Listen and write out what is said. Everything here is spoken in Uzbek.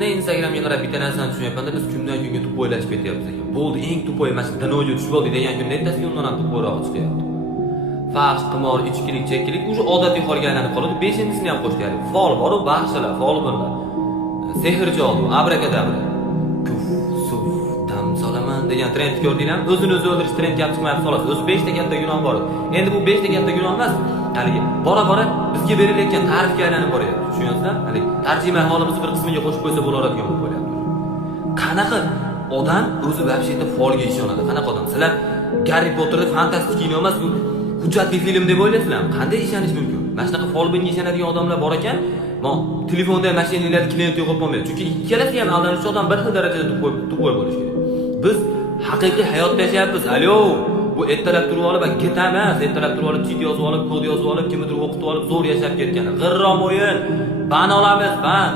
Ne Instagramga qarab bitta narsani tushunyapmanda, biz kundan kunga tupoylashib ketyapmiz ekan. Bo'ldi, eng tupoy mana shu dinoga tushib oldik degan kunda ertasiga undan ham tupoyroq chiqyapti. Fahsh, qimor, ichkilik, chekkilik уже odatiy holga aylanib qoladi. 5-sini ham qo'shdik. Fol bor, baxshilar, fol borlar. Sehrchi oldi, abrakadabra. Kuf, suf, dam solaman degan trend ko'rdinglarmi? O'zini o'zi o'ldirish trend kelib chiqmayapti xolos. O'zi 5 ta katta gunoh bor. Endi bu 5 ta katta gunoh emas. Haligi bora-bora bizga berilayotgan ta'rifga aylanib boryapti. Tushunyapsizlar? Haligi tarjima holimizni bir qismiga qo'shib qo'ysa bo'laradigan bo'lib qolyapti. Qanaqa odam o'zi vobsheta folga ishonadi? Qanaqa odam? Sizlar Harry Potterda fantastik kino emas, bu hujjatli film deb o'ylaysizlarmi? Qanday ishonish mumkin? Mana shunaqa folbinga ishonadigan odamlar bor ekan. Telefonda mashinalar klient yo'qolib qolmaydi. Chunki ikkalasi ham aldanuvchi odam bir xil darajada tupoy bo'lishi kerak. Biz haqiqiy hayotda yashayapmiz. Alo, bu ertalab turib olib, geta emas, ertalab turib olib, chit yozib olib, kod yozib olib, kimnidir o'qitib olib, zo'r yashab ketgan. G'irrom o'yin. Ban olamiz, ban.